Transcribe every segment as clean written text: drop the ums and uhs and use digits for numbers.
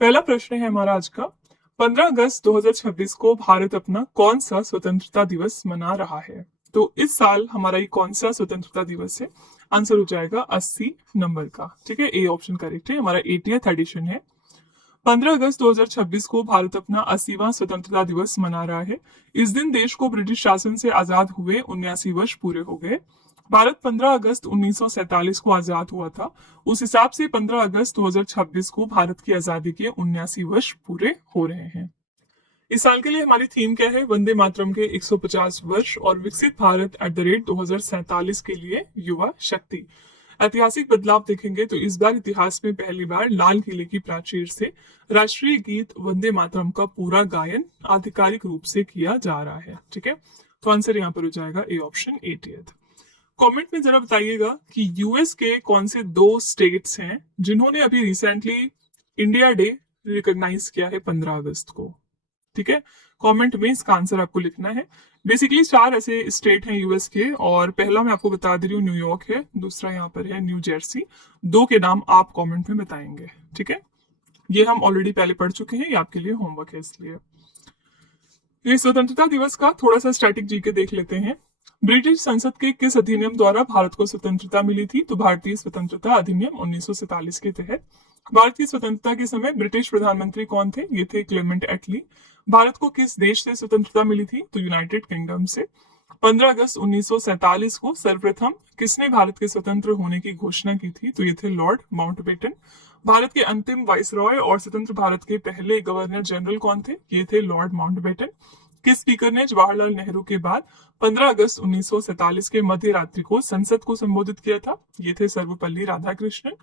पहला प्रश्न है हमारा आज का। 15 अगस्त 2026 को भारत अपना कौन सा स्वतंत्रता दिवस मना रहा है? तो इस साल हमारा ये कौन सा स्वतंत्रता दिवस है? आंसर हो जाएगा 80 नंबर का। ठीक है, ए ऑप्शन करेक्ट है, हमारा 80th एडिशन है। 15 अगस्त 2026 को भारत अपना 80वां स्वतंत्रता दिवस मना रहा है। इस दिन देश को ब्रिटिश शासन से आजाद हुए 79 वर्ष पूरे हो गए। भारत 15 अगस्त 1947 को आजाद हुआ था। उस हिसाब से 15 अगस्त 2026 को भारत की आजादी के 79 वर्ष पूरे हो रहे हैं। इस साल के लिए हमारी थीम क्या है? वंदे मातरम के 150 वर्ष और विकसित भारत @2047 के लिए युवा शक्ति। ऐतिहासिक बदलाव देखेंगे तो इस बार इतिहास में पहली बार लाल किले की प्राचीर से राष्ट्रीय गीत वंदे मातरम का पूरा गायन आधिकारिक रूप से किया जा रहा है। ठीक है, तो आंसर यहाँ पर हो जाएगा ए ऑप्शन 80th। कमेंट में जरा बताइएगा कि यूएस के कौन से 2 स्टेट्स हैं जिन्होंने अभी रिसेंटली इंडिया डे रिकॉग्नाइज किया है 15 अगस्त को। ठीक है, कमेंट में इसका आंसर आपको लिखना है। बेसिकली 4 ऐसे स्टेट हैं यूएस के, और पहला मैं आपको बता दे रही हूँ न्यूयॉर्क है, दूसरा यहाँ पर है न्यू जर्सी। 2 के नाम आप कमेंट में बताएंगे। ठीक है, ये हम ऑलरेडी पहले पढ़ चुके हैं, ये आपके लिए होमवर्क है इसलिए। ये स्वतंत्रता दिवस का थोड़ा सा स्टैटिक जीके देख लेते हैं। ब्रिटिश संसद के किस अधिनियम द्वारा भारत को स्वतंत्रता मिली थी? तो भारतीय स्वतंत्रता अधिनियम 1947 के तहत। भारत की स्वतंत्रता के समय ब्रिटिश प्रधानमंत्री कौन थे? ये थे क्लेमेंट एटली। भारत को किस देश से स्वतंत्रता मिली थी? तो यूनाइटेड किंगडम से। 15 अगस्त 1947 को सर्वप्रथम किसने भारत के स्वतंत्र होने की घोषणा की थी? तो ये थे लॉर्ड माउंटबेटन। भारत के अंतिम वाइसरॉय और स्वतंत्र भारत के पहले गवर्नर जनरल कौन थे? ये थे लॉर्ड माउंटबेटन। किस स्पीकर ने जवाहरलाल नेहरू के बाद 15 अगस्त 1947 के मध्य रात्रि को संसद को संबोधित किया था? ये थे सर्वपल्ली राधाकृष्णन।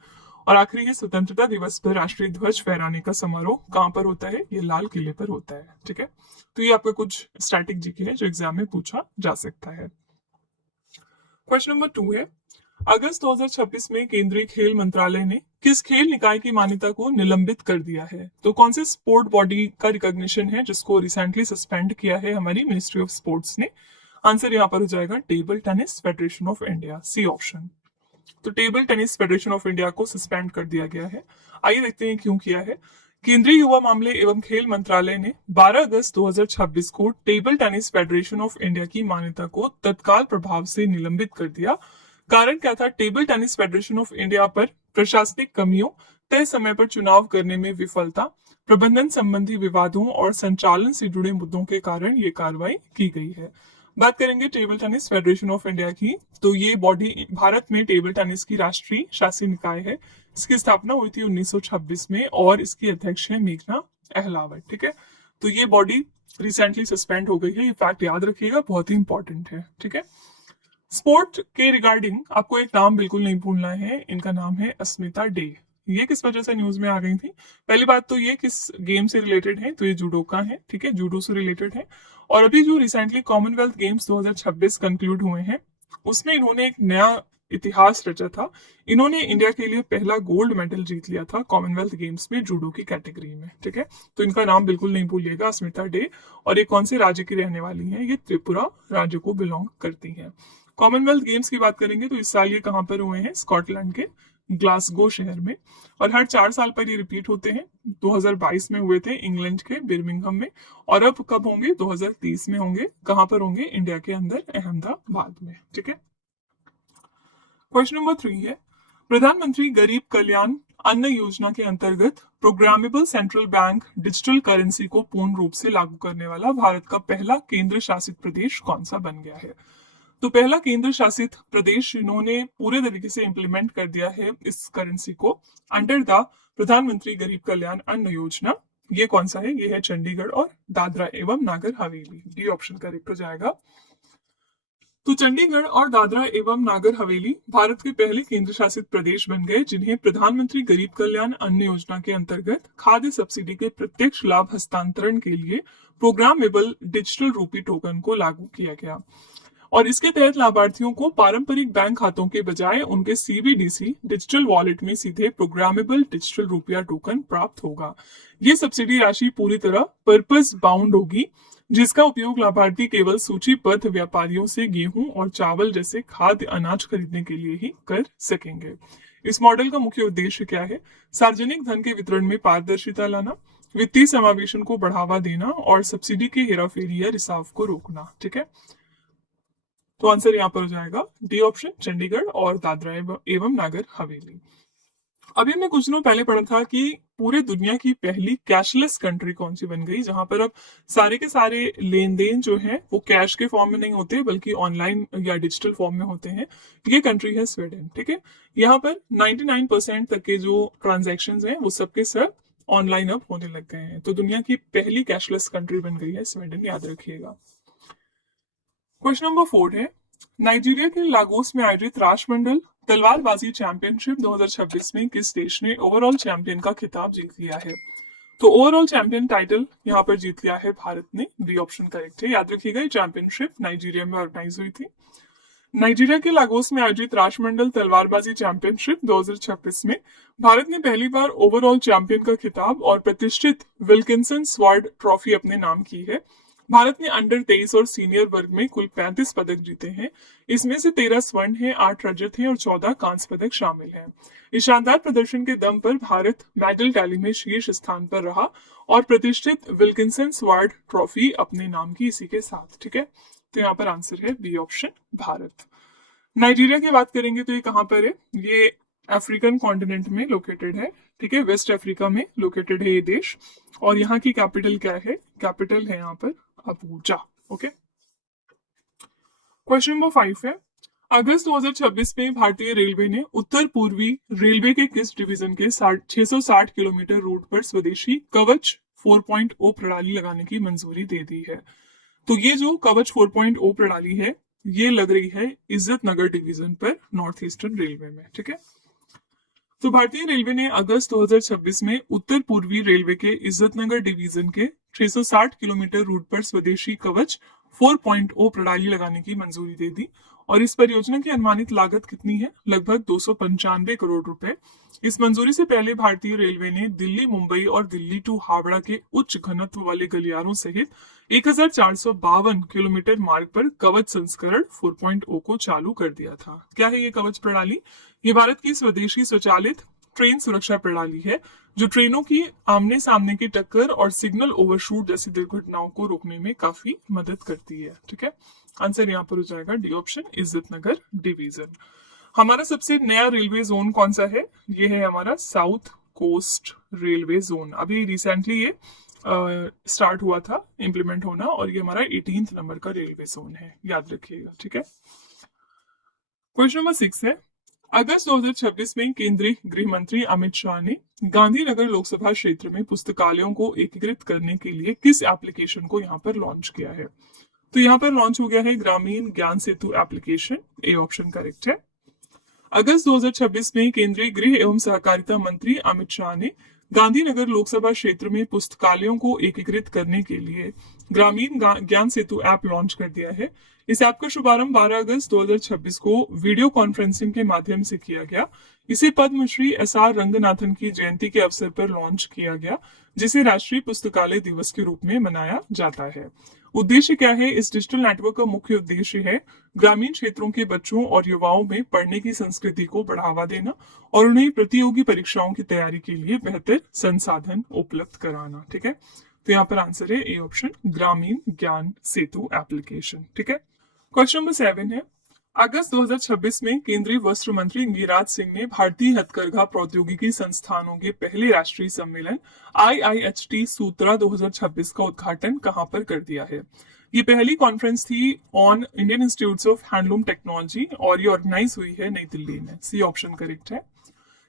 और आखिरी है, स्वतंत्रता दिवस पर राष्ट्रीय ध्वज फहराने का समारोह कहां पर होता है? ये लाल किले पर होता है। ठीक है, तो ये आपका कुछ स्टैटिक जीके है जो एग्जाम में पूछा जा सकता है। क्वेश्चन नंबर 2 है, अगस्त 2026 में केंद्रीय खेल मंत्रालय ने किस खेल निकाय की मान्यता को निलंबित कर दिया है? तो कौन से स्पोर्ट बॉडी का रिकॉग्निशन है जिसको रिसेंटली सस्पेंड किया है हमारी मिनिस्ट्री ऑफ स्पोर्ट्स ने? आंसर यहाँ पर हो जाएगा table tennis federation of India, C option. तो table tennis federation of India को सस्पेंड कर दिया गया है। आइए देखते हैं क्यों किया है। केंद्रीय युवा मामले एवं खेल मंत्रालय ने 12 अगस्त 2026 को table tennis federation of India की मान्यता को तत्काल प्रभाव से निलंबित कर दिया। कारण क्या था? Table tennis federation of India पर प्रशासनिक कमियों, तय समय पर चुनाव करने में विफलता, प्रबंधन संबंधी विवादों और संचालन से जुड़े मुद्दों के कारण ये कार्रवाई की गई है। बात करेंगे table tennis federation of India की, तो ये बॉडी भारत में टेबल टेनिस की राष्ट्रीय शासी निकाय है। इसकी स्थापना हुई थी 1926 में और इसकी अध्यक्ष है मेघना अहलावत। ठीक है, तो ये बॉडी रिसेंटली सस्पेंड हो गई है, ये फैक्ट याद रखिएगा, बहुत ही इंपॉर्टेंट है। ठीक है, स्पोर्ट के रिगार्डिंग आपको एक नाम बिल्कुल नहीं भूलना है, इनका नाम है अस्मिता डे। ये किस वजह से न्यूज में आ गई थी? पहली बात तो ये किस गेम से रिलेटेड है? तो ये जूडोका है। ठीक है, जूडो से रिलेटेड है। और अभी जो रिसेंटली कॉमनवेल्थ गेम्स 2026 कंक्लूड हुए हैं उसमें इन्होंने एक नया इतिहास रचा था। इन्होंने इंडिया के लिए पहला गोल्ड मेडल जीत लिया था कॉमनवेल्थ गेम्स में जूडो की कैटेगरी में। ठीक है, तो इनका नाम बिल्कुल नहीं भूलिएगा, अस्मिता डे। और ये कौन से राज्य की रहने वाली हैं? ये त्रिपुरा राज्य को बिलोंग करती हैं। कॉमनवेल्थ गेम्स की बात करेंगे तो इस साल ये कहां पर हुए हैं? स्कॉटलैंड के ग्लासगो शहर में। और हर 4 साल पर ये रिपीट होते हैं। 2022 में हुए थे इंग्लैंड के बिर्मिंघम में, और अब कब होंगे? 2030 में होंगे। कहां पर होंगे? इंडिया के अंदर अहमदाबाद में। ठीक है, क्वेश्चन नंबर 3 है, प्रधानमंत्री गरीब कल्याण अन्न योजना के अंतर्गत programmable central bank digital currency को पूर्ण रूप से लागू करने वाला भारत का पहला केंद्र शासित प्रदेश कौन सा बन गया है? तो पहला केंद्र शासित प्रदेश इन्होंने पूरे तरीके से इंप्लीमेंट कर दिया है इस करेंसी को अंडर द प्रधानमंत्री गरीब कल्याण अन्न योजना। ये कौन सा है? ये है चंडीगढ़ और दादरा एवं Nagar Haveli. D option correct हो जाएगा। तो चंडीगढ़ और दादरा एवं नागर हवेली भारत के पहले केंद्र शासित प्रदेश बन गए जिन्हें प्रधानमंत्री गरीब कल्याण अन्न योजना के अंतर्गत खाद्य सब्सिडी के प्रत्यक्ष लाभ हस्तांतरण के लिए प्रोग्रामेबल डिजिटल रूपी टोकन को लागू किया गया। और इसके तहत लाभार्थियों को पारंपरिक बैंक खातों के बजाय उनके सीबीडीसी डिजिटल वॉलेट में सीधे प्रोग्रामेबल डिजिटल रुपया टोकन प्राप्त होगा। ये सब्सिडी राशि पूरी तरह पर्पस बाउंड होगी, जिसका उपयोग लाभार्थी केवल सूचीबद्ध व्यापारियों से गेहूं और चावल जैसे खाद्य अनाज खरीदने के लिए ही कर सकेंगे। इस मॉडल का मुख्य उद्देश्य क्या है? सार्वजनिक धन के वितरण में पारदर्शिता लाना, वित्तीय समावेशन को बढ़ावा देना और सब्सिडी की हेराफेरी या रिसाव को रोकना। ठीक है, तो आंसर यहाँ पर हो जाएगा डी ऑप्शन, चंडीगढ़ और दादरा एवं नागर हवेली। अभी हमने कुछ दिनों पहले पढ़ा था कि पूरे दुनिया की पहली कैशलेस कंट्री कौन सी बन गई, जहां पर अब सारे के सारे लेन देन जो है वो कैश के फॉर्म में नहीं होते बल्कि ऑनलाइन या डिजिटल फॉर्म में होते हैं। ये कंट्री है स्वीडन। ठीक है, यहाँ पर 99% तक के जो ट्रांजेक्शन हैं वो सबके सब ऑनलाइन अब होने लग गए हैं। तो दुनिया की पहली कैशलेस कंट्री बन गई है स्वीडन, याद रखिएगा। क्वेश्चन नंबर 4 है, नाइजीरिया के लागोस में आयोजित राष्ट्रमंडल तलवारबाजी चैंपियनशिप 2026 में किस देश ने ओवरऑल चैंपियन का खिताब जीत लिया है? तो ओवरऑल चैंपियन टाइटल यहाँ पर जीत लिया है भारत ने। बी ऑप्शन करेक्ट है। याद रखिएगा ये चैंपियनशिप नाइजीरिया में ऑर्गेनाइज हुई थी। नाइजीरिया के लागोस में आयोजित राष्ट्रमंडल तलवारबाजी चैंपियनशिप 2026 में भारत ने पहली बार ओवरऑल चैंपियन का खिताब और प्रतिष्ठित विल्किंसन स्वॉर्ड ट्रॉफी अपने नाम की है। भारत ने अंडर 23 और सीनियर वर्ग में कुल 35 पदक जीते हैं। इसमें से 13 स्वर्ण है, 8 रजत है और 14 कांस्य पदक शामिल हैं। इस शानदार प्रदर्शन के दम पर भारत मेडल टैली में शीर्ष स्थान पर रहा और प्रतिष्ठित विल्किंसन स्वॉर्ड ट्रॉफी अपने नाम की इसी के साथ। ठीक है, तो यहाँ पर आंसर है बी ऑप्शन, भारत। नाइजीरिया की बात करेंगे तो ये कहाँ पर है? ये अफ्रीकन कॉन्टिनेंट में लोकेटेड है। ठीक है, वेस्ट अफ्रीका में लोकेटेड है ये देश। और यहाँ की कैपिटल क्या है? कैपिटल है यहाँ पर अबूजा। ओके, क्वेश्चन नंबर 5 है, अगस्त 2026 में भारतीय रेलवे ने उत्तर पूर्वी रेलवे के किस डिवीजन के 660 किलोमीटर रूट पर स्वदेशी कवच 4.0 प्रणाली लगाने की मंजूरी दे दी है? तो ये जो कवच 4.0 प्रणाली है ये लग रही है इज्जत नगर डिवीजन पर, नॉर्थ ईस्टर्न रेलवे में। ठीक है, तो भारतीय रेलवे ने अगस्त 2026 में उत्तर पूर्वी रेलवे के इज्जतनगर डिवीजन के 660 किलोमीटर रूट पर स्वदेशी कवच 4.0 प्रणाली लगाने की मंजूरी दे दी। और इस परियोजना की अनुमानित लागत कितनी है? लगभग 295 करोड़ रुपए। इस मंजूरी से पहले भारतीय रेलवे ने दिल्ली मुंबई और दिल्ली टू हावड़ा के उच्च घनत्व वाले गलियारों सहित 1452 किलोमीटर मार्ग पर कवच संस्करण 4.0 को चालू कर दिया था। क्या है ये कवच प्रणाली? ये भारत की स्वदेशी स्वचालित ट्रेन सुरक्षा प्रणाली है जो ट्रेनों की आमने सामने की टक्कर और सिग्नल ओवरशूट जैसी दुर्घटनाओं को रोकने में काफी मदद करती है। ठीक है, आंसर यहाँ पर हो जाएगा डी ऑप्शन, इज्जतनगर डिवीजन। हमारा सबसे नया रेलवे जोन कौन सा है? ये है हमारा साउथ कोस्ट रेलवे जोन। अभी रिसेंटली ये स्टार्ट हुआ था इम्प्लीमेंट होना और ये हमारा 18th नंबर का रेलवे जोन है, याद रखिएगा। ठीक है, क्वेश्चन नंबर 6 है, अगस्त 2026 में केंद्रीय गृह मंत्री अमित शाह ने गांधीनगर लोकसभा क्षेत्र में पुस्तकालयों को एकीकृत करने के लिए किस एप्लीकेशन को यहाँ पर लॉन्च किया है? तो यहाँ पर लॉन्च हो गया है ग्रामीण ज्ञान सेतु एप्लीकेशन। ए ऑप्शन करेक्ट है। अगस्त 2026 में केंद्रीय गृह एवं सहकारिता मंत्री अमित शाह ने गांधीनगर लोकसभा क्षेत्र में पुस्तकालयों को एकीकृत करने के लिए ग्रामीण ज्ञान सेतु ऐप लॉन्च कर दिया है। इस ऐप का शुभारंभ 12 अगस्त 2026 को वीडियो कॉन्फ्रेंसिंग के माध्यम से किया गया। इसे पद्मश्री एस.आर. रंगनाथन की जयंती के अवसर पर लॉन्च किया गया, जिसे राष्ट्रीय पुस्तकालय दिवस के रूप में मनाया जाता है। उद्देश्य क्या है? इस डिजिटल नेटवर्क का मुख्य उद्देश्य है ग्रामीण क्षेत्रों के बच्चों और युवाओं में पढ़ने की संस्कृति को बढ़ावा देना और उन्हें प्रतियोगी परीक्षाओं की तैयारी के लिए बेहतर संसाधन उपलब्ध कराना। ठीक है, तो यहाँ पर आंसर है ए ऑप्शन, ग्रामीण ज्ञान सेतु एप्लीकेशन। ठीक है, क्वेश्चन नंबर 7 है, अगस्त 2026 में केंद्रीय वस्त्र मंत्री गिरिराज सिंह ने भारतीय हथकरघा प्रौद्योगिकी संस्थानों के पहले राष्ट्रीय सम्मेलन IIHT सूत्रा 2026 का उद्घाटन कहां पर कर दिया है? ये पहली कॉन्फ्रेंस थी on Indian institute of handloom technology और ये ऑर्गेनाइज हुई है नई दिल्ली में। सी ऑप्शन करेक्ट है।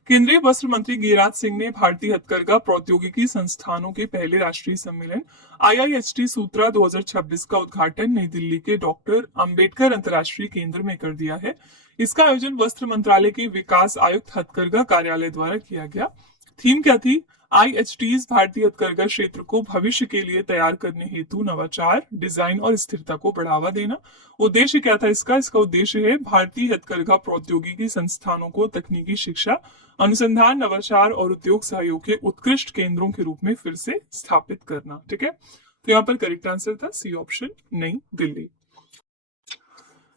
केंद्रीय वस्त्र मंत्री गिरिराज सिंह ने भारतीय हथकरघा प्रौद्योगिकी संस्थानों के पहले राष्ट्रीय सम्मेलन IIHT सूत्रा 2026 का उद्घाटन नई दिल्ली के डॉक्टर अंबेडकर अंतर्राष्ट्रीय केंद्र में कर दिया है। इसका आयोजन वस्त्र मंत्रालय के विकास आयुक्त हथकरघा कार्यालय द्वारा किया गया। थीम क्या थी? IHTs भारतीय हथकरघा क्षेत्र को भविष्य के लिए तैयार करने हेतु नवाचार, डिजाइन और स्थिरता को बढ़ावा देना। उद्देश्य क्या था इसका? इसका उद्देश्य है भारतीय हथकरघा प्रौद्योगिकी संस्थानों को तकनीकी शिक्षा, अनुसंधान, नवाचार और उद्योग सहयोग के उत्कृष्ट केंद्रों के रूप में फिर से स्थापित करना। ठीक है, तो यहाँ पर करेक्ट आंसर था सी ऑप्शन, नई दिल्ली।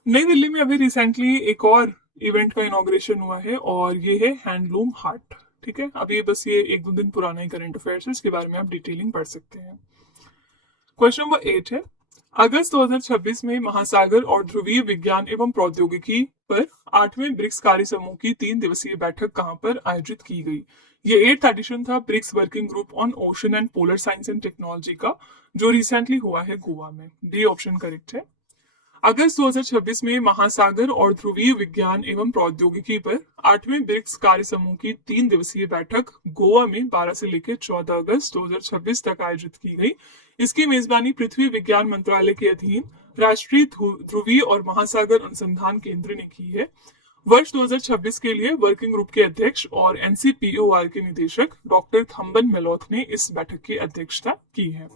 नई दिल्ली में अभी रिसेंटली एक और इवेंट का इनॉग्रेशन हुआ है और ये है हैंडलूम हाट। ठीक है, अभी बस ये 1-2 दिन पुराना ही करंट अफेयर्स है, इसके बारे में आप डिटेलिंग पढ़ सकते हैं। क्वेश्चन नंबर 8 है, अगस्त 2026 में महासागर और ध्रुवीय विज्ञान एवं प्रौद्योगिकी पर 8वें ब्रिक्स कार्य समूह की 3 दिवसीय बैठक कहां पर आयोजित की गई? ये 8th एडिशन था BRICS working group on ocean and polar science and technology का, जो रिसेंटली हुआ है गोवा में। डी ऑप्शन करेक्ट है। अगस्त 2026 में महासागर और ध्रुवीय विज्ञान एवं प्रौद्योगिकी पर 8वें ब्रिक्स कार्य समूह की 3 दिवसीय बैठक गोवा में 12 से लेकर 14 अगस्त 2026 तक आयोजित की गई। इसकी मेजबानी पृथ्वी विज्ञान मंत्रालय के अधीन राष्ट्रीय ध्रुवीय और महासागर अनुसंधान केंद्र ने की है। वर्ष 2026 के लिए वर्किंग ग्रुप के अध्यक्ष और एनसीपीओआर के निदेशक डॉक्टर थम्बन मेलोथ ने इस बैठक की अध्यक्षता की है।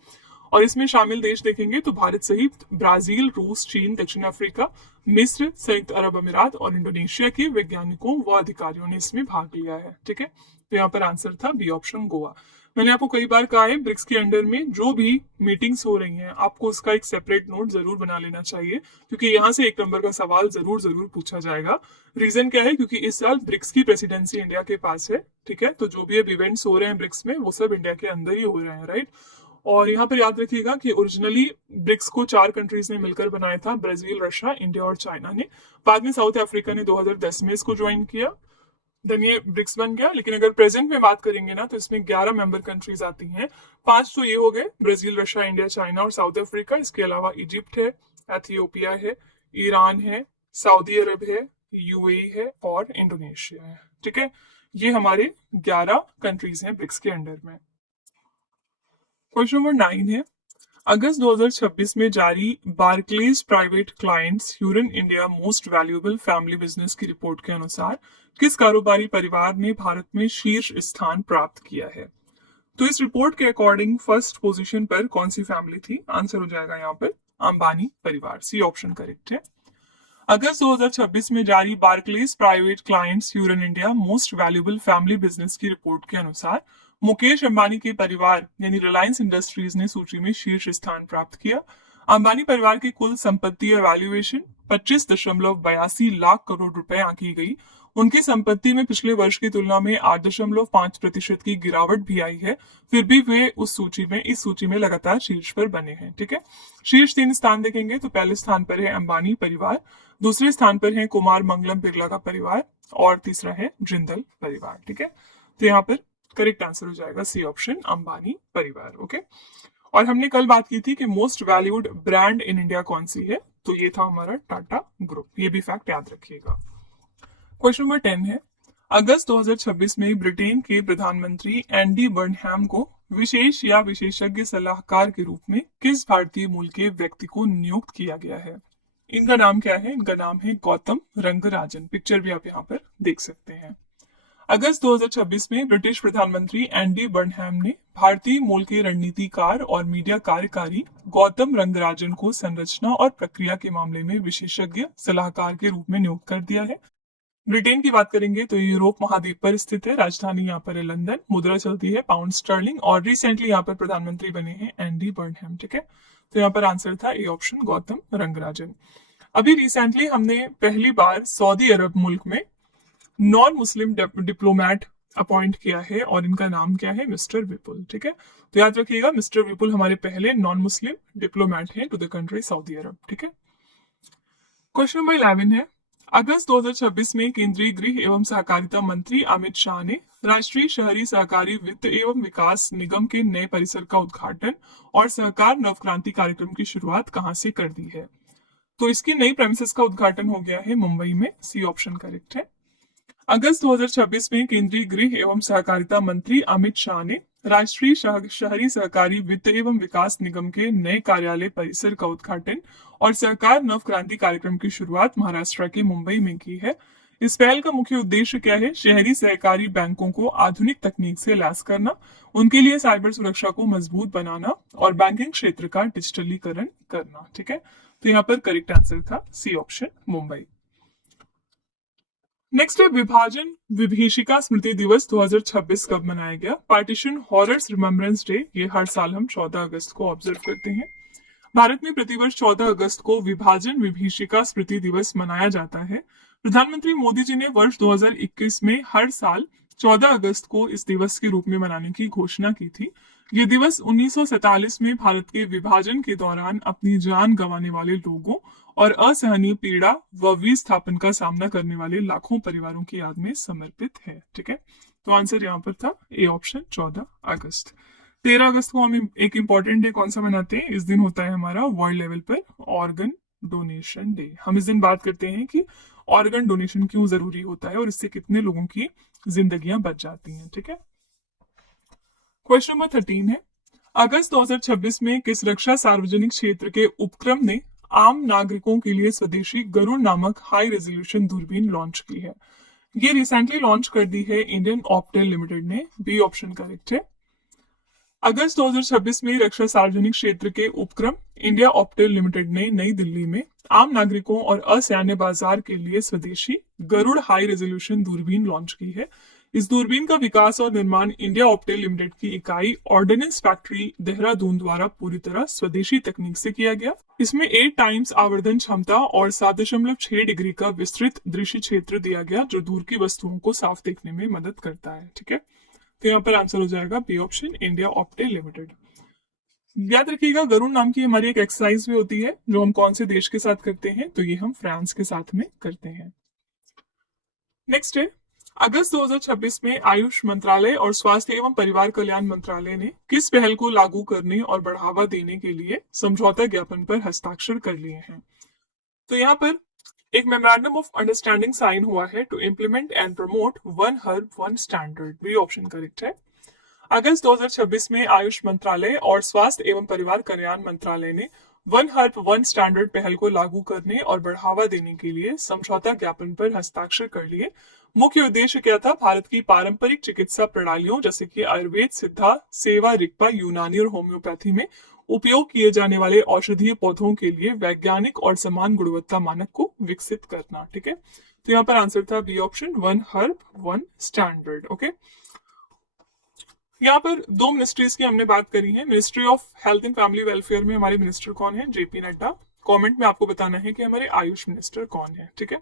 और इसमें शामिल देश देखेंगे तो भारत सहित ब्राजील, रूस, चीन, दक्षिण अफ्रीका, मिस्र, संयुक्त अरब अमीरात और इंडोनेशिया के वैज्ञानिकों व अधिकारियों ने इसमें भाग लिया है। ठीक है, तो यहाँ पर आंसर था बी ऑप्शन गोवा। मैंने आपको कई बार कहा है, ब्रिक्स के अंडर में जो भी मीटिंग्स हो रही हैं आपको उसका एक सेपरेट नोट जरूर बना लेना चाहिए, क्योंकि यहाँ से 1 नंबर का सवाल जरूर जरूर पूछा जाएगा। रीजन क्या है? क्योंकि इस साल ब्रिक्स की प्रेसिडेंसी इंडिया के पास है। ठीक है, तो जो भी अब इवेंट्स हो रहे हैं ब्रिक्स में वो सब इंडिया के अंदर ही हो रहे हैं, राइट। और यहाँ पर याद रखिएगा कि ओरिजिनली ब्रिक्स को 4 कंट्रीज ने मिलकर बनाया था, ब्राजील, रशिया, इंडिया और चाइना ने। बाद में साउथ अफ्रीका ने 2010 में इसको ज्वाइन किया, देन ये ब्रिक्स बन गया। लेकिन अगर प्रेजेंट में बात करेंगे ना तो इसमें 11 मेंबर कंट्रीज आती हैं। 5 तो ये हो गए, ब्राजील, रशिया, इंडिया, चाइना और साउथ अफ्रीका। इसके अलावा इजिप्ट है, एथियोपिया है, ईरान है, सऊदी अरब है, यूएई है और इंडोनेशिया है। ठीक है, ये हमारे 11 कंट्रीज हैं ब्रिक्स के अंडर में। क्वेश्चन नंबर 9 है, अगस्त 2026 में जारी Barclays private clients Hurun India most valuable family business की रिपोर्ट के अनुसार किस कारोबारी परिवार ने भारत में शीर्ष स्थान प्राप्त किया है? तो इस रिपोर्ट के अकॉर्डिंग फर्स्ट पोजीशन पर कौन सी फैमिली थी? आंसर हो जाएगा यहाँ पर अंबानी परिवार। सी ऑप्शन करेक्ट है। अगस्त 2026 में जारी Barclays private clients Hurun India most valuable family business की रिपोर्ट के अनुसार मुकेश अंबानी के परिवार यानी रिलायंस इंडस्ट्रीज ने सूची में शीर्ष स्थान प्राप्त किया। अंबानी परिवार की कुल संपत्ति वैल्यूएशन 25.82 लाख करोड़ रुपए आंकी गई। उनकी संपत्ति में पिछले वर्ष की तुलना में 8.5% की गिरावट भी आई है, फिर भी वे इस सूची में लगातार शीर्ष पर बने हैं। ठीक है, शीर्ष 3 स्थान देखेंगे तो पहले स्थान पर है अंबानी परिवार, दूसरे स्थान पर है कुमार मंगलम बिरला का परिवार और तीसरा है जिंदल परिवार। ठीक है, तो यहाँ पर करेक्ट आंसर हो जाएगा सी ऑप्शन अंबानी परिवार। ओके, और हमने कल बात की थी कि most valued brand in India कौन सी है, तो ये था हमारा टाटा ग्रुप। ये भी फैक्ट याद रखिएगा। क्वेश्चन नंबर 10 है, अगस्त 2026 में ब्रिटेन के प्रधानमंत्री एंडी बर्नहैम को विशेष या विशेषज्ञ सलाहकार के रूप में किस भारतीय मूल के व्यक्ति को नियुक्त किया गया है? इनका नाम क्या है? इनका नाम है गौतम रंगराजन। पिक्चर भी आप यहाँ पर देख सकते हैं। अगस्त 2026 में ब्रिटिश प्रधानमंत्री एंडी बर्नहैम ने भारतीय मूल के रणनीतिकार और मीडिया कार्यकारी गौतम रंगराजन को संरचना और प्रक्रिया के मामले में विशेषज्ञ सलाहकार के रूप में नियुक्त कर दिया है। ब्रिटेन की बात करेंगे तो यूरोप महाद्वीप पर स्थित है, राजधानी यहाँ पर है लंदन, मुद्रा चलती है पाउंड स्टर्लिंग और रिसेंटली यहाँ पर प्रधानमंत्री बने हैं एंडी बर्नहैम। ठीक है, तो यहाँ पर आंसर था ए ऑप्शन गौतम रंगराजन। अभी रिसेंटली हमने पहली बार सऊदी अरब मुल्क में नॉन मुस्लिम डिप्लोमेट अपॉइंट किया है और इनका नाम क्या है? मिस्टर विपुल। ठीक है, तो याद रखिएगा मिस्टर विपुल हमारे पहले नॉन मुस्लिम डिप्लोमेट हैं टू द कंट्री सऊदी अरब। ठीक है, क्वेश्चन नंबर 11 है, अगस्त 2026 में केंद्रीय गृह एवं सहकारिता मंत्री अमित शाह ने राष्ट्रीय शहरी सहकारी वित्त एवं विकास निगम के नए परिसर का उद्घाटन और सहकार नवक्रांति कार्यक्रम की शुरुआत कहां से कर दी है? तो इसकी नई प्रेमिसेस का उद्घाटन हो गया है मुंबई में। सी ऑप्शन करेक्ट है। अगस्त 2026 में केंद्रीय गृह एवं सहकारिता मंत्री अमित शाह ने राष्ट्रीय शहरी सहकारी वित्त एवं विकास निगम के नए कार्यालय परिसर का उद्घाटन और सहकार नवक्रांति कार्यक्रम की शुरुआत महाराष्ट्र के मुंबई में की है। इस पहल का मुख्य उद्देश्य क्या है? शहरी सहकारी बैंकों को आधुनिक तकनीक से लैस करना, उनके लिए साइबर सुरक्षा को मजबूत बनाना और बैंकिंग क्षेत्र का डिजिटलीकरण करना। ठीक है, तो यहाँ पर करेक्ट आंसर था सी ऑप्शन मुंबई। नेक्स्ट है विभाजन विभीषिका स्मृति दिवस 2026 कब मनाया गया? पार्टीशन हॉरर्स रिमेम्बरेंस डे, ये हर साल हम 14 अगस्त को ऑब्जर्व करते हैं। भारत में प्रतिवर्ष 14 अगस्त को विभाजन विभीषिका स्मृति दिवस मनाया जाता है। प्रधानमंत्री मोदी जी ने वर्ष 2021 में हर साल 14 अगस्त को इस दिवस के रूप में मनाने की घोषणा की थी। ये दिवस 1947 में भारत के विभाजन के दौरान अपनी जान गंवाने वाले लोगों और असहनीय पीड़ा व विस्थापन का सामना करने वाले लाखों परिवारों की याद में समर्पित है। ठीक है, तो आंसर यहाँ पर था ए ऑप्शन 14 अगस्त। 13 अगस्त को हम एक इंपॉर्टेंट डे कौन सा मनाते हैं? इस दिन होता है हमारा वर्ल्ड लेवल पर ऑर्गन डोनेशन डे। हम इस दिन बात करते हैं कि ऑर्गन डोनेशन क्यों जरूरी होता है और इससे कितने लोगों की जिंदगियां बच जाती हैं। ठीक है, क्वेश्चन नंबर 13 है, अगस्त 2026 में किस रक्षा सार्वजनिक क्षेत्र के उपक्रम ने आम नागरिकों के लिए स्वदेशी गरुड़ नामक हाई रेजोल्यूशन दूरबीन लॉन्च की है? ये रिसेंटली लॉन्च कर दी है इंडियन ऑप्टेल लिमिटेड ने। बी ऑप्शन करेक्ट है। अगस्त 2026 में रक्षा सार्वजनिक क्षेत्र के उपक्रम इंडिया ऑप्टेल लिमिटेड ने नई दिल्ली में आम नागरिकों और असैन्य बाजार के लिए स्वदेशी गरुड़ हाई रेजोल्यूशन दूरबीन लॉन्च की है। इस दूरबीन का विकास और निर्माण इंडिया ऑप्टेल लिमिटेड की इकाई ऑर्डिनेंस फैक्ट्री देहरादून द्वारा पूरी तरह स्वदेशी तकनीक से किया गया। इसमें 8 टाइम्स आवर्धन क्षमता और 7.6 डिग्री का विस्तृत दृश्य क्षेत्र दिया गया, जो दूर की वस्तुओं को साफ देखने में मदद करता है। ठीक है, तो यहाँ पर आंसर हो जाएगा B option India Optel limited. याद रखिएगा, गरुड़ नाम की हमारी एक एक्सरसाइज भी होती है जो हम कौन से देश के साथ करते हैं, तो ये हम फ्रांस के साथ में करते हैं। नेक्स्ट है, अगस्त 2026 में आयुष मंत्रालय और स्वास्थ्य एवं परिवार कल्याण मंत्रालय ने किस पहल को लागू करने और बढ़ावा देने के लिए समझौता ज्ञापन पर हस्ताक्षर कर लिए हैं? तो यहाँ पर एक मेमोरेंडम ऑफ अंडरस्टैंडिंग साइन हुआ है to implement and promote one herb one standard. B option correct है। अगस्त 2026 में आयुष मंत्रालय और स्वास्थ्य एवं परिवार कल्याण मंत्रालय ने वन हर्ब वन स्टैंडर्ड पहल को लागू करने और बढ़ावा देने के लिए समझौता ज्ञापन पर हस्ताक्षर कर लिए। मुख्य उद्देश्य क्या था? भारत की पारंपरिक चिकित्सा प्रणालियों जैसे कि आयुर्वेद, सिद्धा, सेवा, रिक्पा, यूनानी और होम्योपैथी में उपयोग किए जाने वाले औषधीय पौधों के लिए वैज्ञानिक और समान गुणवत्ता मानक को विकसित करना। ठीक है, तो यहाँ पर आंसर था B option one herb one standard. Okay, यहाँ पर 2 मिनिस्ट्रीज की हमने बात करी है। Ministry of health and family welfare में हमारे मिनिस्टर कौन है? जेपी नड्डा। कमेंट में आपको बताना है कि हमारे आयुष मिनिस्टर कौन है। ठीक है,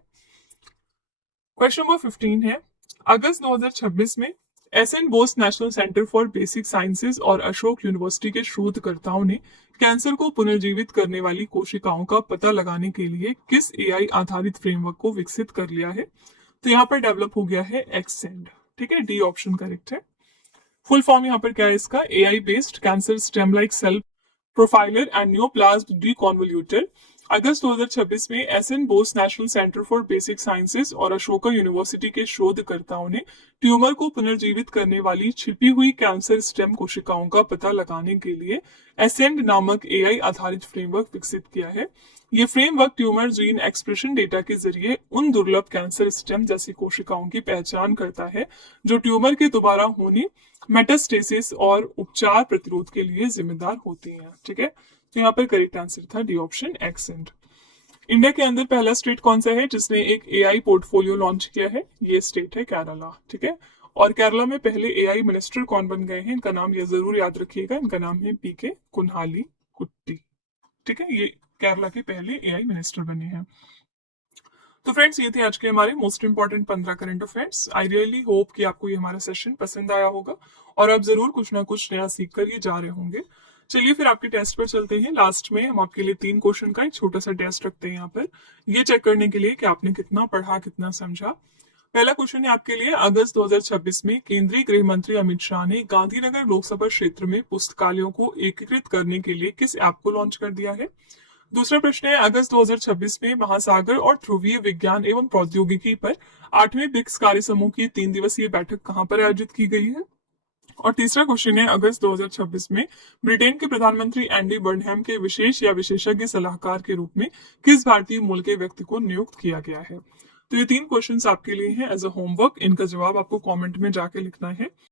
क्वेश्चन नंबर 15 है, अगस्त 2026 में SN Bose national centre for basic sciences और अशोक यूनिवर्सिटी के शोधकर्ताओं ने कैंसर को पुनर्जीवित करने वाली कोशिकाओं का पता लगाने के लिए किस एआई आधारित फ्रेमवर्क को विकसित कर लिया है? तो यहाँ पर डेवलप हो गया है एक्सेंड। ठीक है, डी ऑप्शन करेक्ट है। फुल फॉर्म यहाँ पर क्या है इसका? AI based cancer stem like cell profiler and neoplasm deconvolutor. अगस्त 2026 में SN Bose national centre for basic sciences और अशोका यूनिवर्सिटी के शोधकर्ताओं ने ट्यूमर को पुनर्जीवित करने वाली छिपी हुई कैंसर स्टेम कोशिकाओं का पता लगाने के लिए एसेंड नामक एआई आधारित फ्रेमवर्क विकसित किया है। ये framework tumour gene expression data के जरिए उन दुर्लभ कैंसर स्टेम जैसी कोशिकाओं की पहचान करता है जो ट्यूमर के दोबारा होने, मेटास्टेसिस और उपचार प्रतिरोध के लिए जिम्मेदार होती हैं। ठीक है, तो यहाँ पर करेक्ट आंसर था डी ऑप्शन एक्सेंट। इंडिया के अंदर पहला स्टेट कौन सा है जिसने एक एआई पोर्टफोलियो लॉन्च किया है? ये स्टेट है केरला। ठीक है, और केरला में पहले एआई मिनिस्टर कौन बन गए हैं? इनका नाम ये जरूर याद रखिएगा, इनका नाम है पीके कुन्हाली कुट्टी। ठीक है, ये केरला के पहले एआई मिनिस्टर बने हैं। तो फ्रेंड्स, ये थे आज के हमारे most important 15 current affairs. I really hope कि आपको ये हमारा सेशन पसंद आया होगा और आप जरूर कुछ ना कुछ नया सीख कर ये जा रहे होंगे। चलिए फिर आपके टेस्ट पर चलते हैं। लास्ट में हम आपके लिए 3 क्वेश्चन का एक छोटा सा टेस्ट रखते हैं यहाँ पर, ये चेक करने के लिए कि आपने कितना पढ़ा, कितना समझा। पहला क्वेश्चन है आपके लिए, अगस्त 2026 में केंद्रीय गृह मंत्री अमित शाह ने गांधीनगर लोकसभा क्षेत्र में पुस्तकालयों को एकीकृत करने के लिए किस ऐप को लॉन्च कर दिया है? दूसरा प्रश्न है, अगस्त 2026 में महासागर और ध्रुवीय विज्ञान एवं प्रौद्योगिकी पर 8वें ब्रिक्स कार्य समूह की 3 दिवसीय बैठक कहां पर आयोजित की गई है? और तीसरा क्वेश्चन है, अगस्त 2026 में ब्रिटेन के प्रधानमंत्री एंडी बर्नहैम के विशेष या विशेषज्ञ सलाहकार के रूप में किस भारतीय मूल के व्यक्ति को नियुक्त किया गया है? तो ये 3 क्वेश्चंस आपके लिए हैं एज अ होमवर्क। इनका जवाब आपको कमेंट में जाके लिखना है।